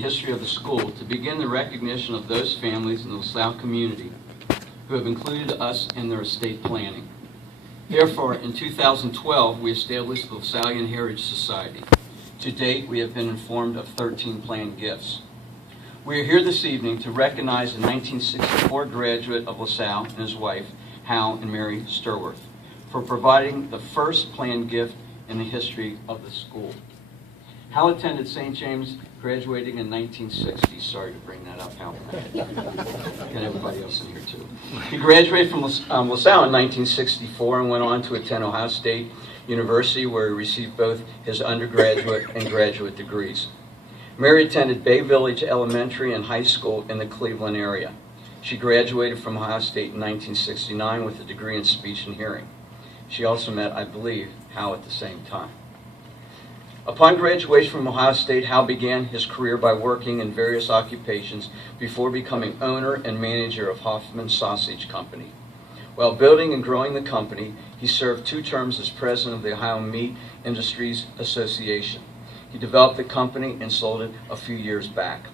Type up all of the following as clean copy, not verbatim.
history of the school to begin the recognition of those families in the LaSalle community who have included us in their estate planning. Therefore, in 2012, we established the LaSalle Heritage Society. To date, we have been informed of 13 planned gifts. We are here this evening to recognize the 1964 graduate of LaSalle and his wife, Hal and Mary Sturworth, for providing the first planned gift in the history of the school. Hal attended St. James, graduating in 1960. Sorry to bring that up, Hal. And everybody else in here, too. He graduated from LaSalle in 1964 and went on to attend Ohio State University, where he received both his undergraduate and graduate degrees. Mary attended Bay Village Elementary and High School in the Cleveland area. She graduated from Ohio State in 1969 with a degree in speech and hearing. She also met, I believe, Hal at the same time. Upon graduation from Ohio State, Hal began his career by working in various occupations before becoming owner and manager of Hoffman Sausage Company. While building and growing the company, he served 2 terms as president of the Ohio Meat Industries Association. He developed the company and sold it a few years back.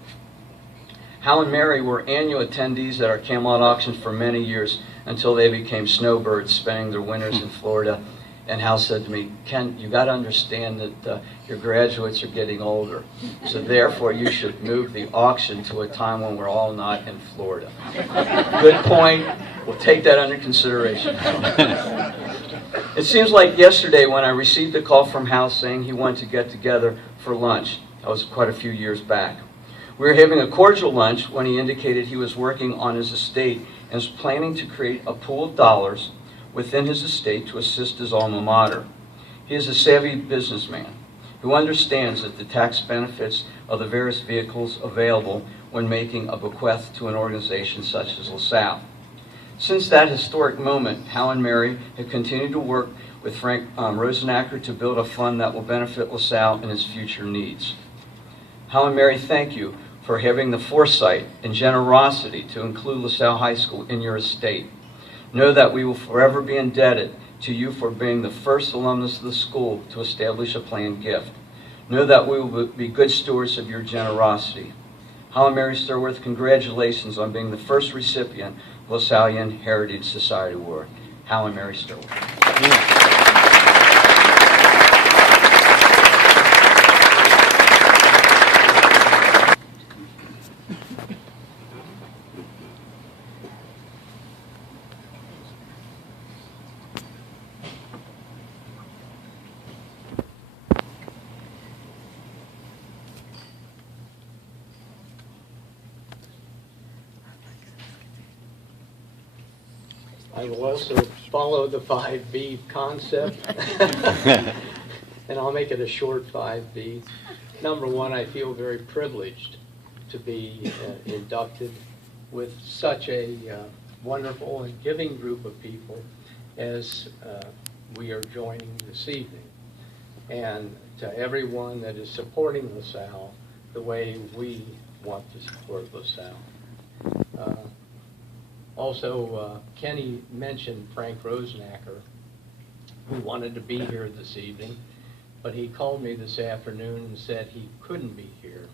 Hal and Mary were annual attendees at our Camelot auctions for many years until they became snowbirds, spending their winters in Florida. And Hal said to me, "Ken, you got to understand that your graduates are getting older, so therefore you should move the auction to a time when we're all not in Florida." Good point. We'll take that under consideration. It seems like yesterday when I received a call from Hal saying he wanted to get together for lunch. That was quite a few years back. We were having a cordial lunch when he indicated he was working on his estate and was planning to create a pool of dollars within his estate to assist his alma mater. He is a savvy businessman who understands that the tax benefits of the various vehicles available when making a bequest to an organization such as LaSalle. Since that historic moment, Hal and Mary have continued to work with Frank Rosenacker to build a fund that will benefit LaSalle and its future needs. Hal and Mary, thank you for having the foresight and generosity to include LaSalle High School in your estate. Know that we will forever be indebted to you for being the first alumnus of the school to establish a planned gift. Know that we will be good stewards of your generosity. Hal and Mary Sturworth, congratulations on being the first recipient of LaSalle Heritage Society Award. Hal and Mary Sturworth. I will also follow the 5B concept, and I'll make it a short 5B. Number one, I feel very privileged to be inducted with such a wonderful and giving group of people as we are joining this evening. And to everyone that is supporting LaSalle the way we want to support LaSalle. Also, Kenny mentioned Frank Rosenacker, who wanted to be here this evening, but he called me this afternoon and said he couldn't be here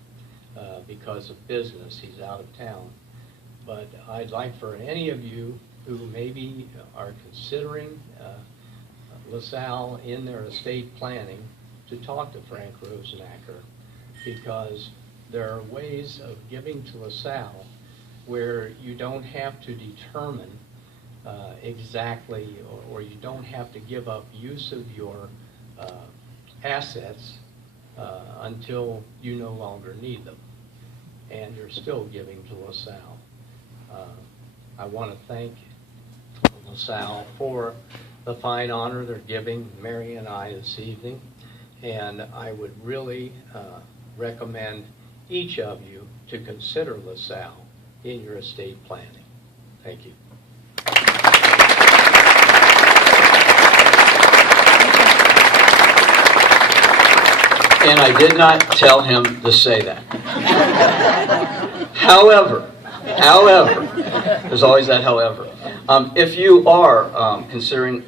because of business. He's out of town. But I'd like for any of you who maybe are considering LaSalle in their estate planning to talk to Frank Rosenacker, because there are ways of giving to LaSalle where you don't have to determine exactly, or you don't have to give up use of your assets until you no longer need them, and you're still giving to LaSalle. I want to thank LaSalle for the fine honor they're giving Mary and I this evening, and I would really recommend each of you to consider LaSalle in your estate planning. Thank you. And I did not tell him to say that. However, there's always that however. If you are considering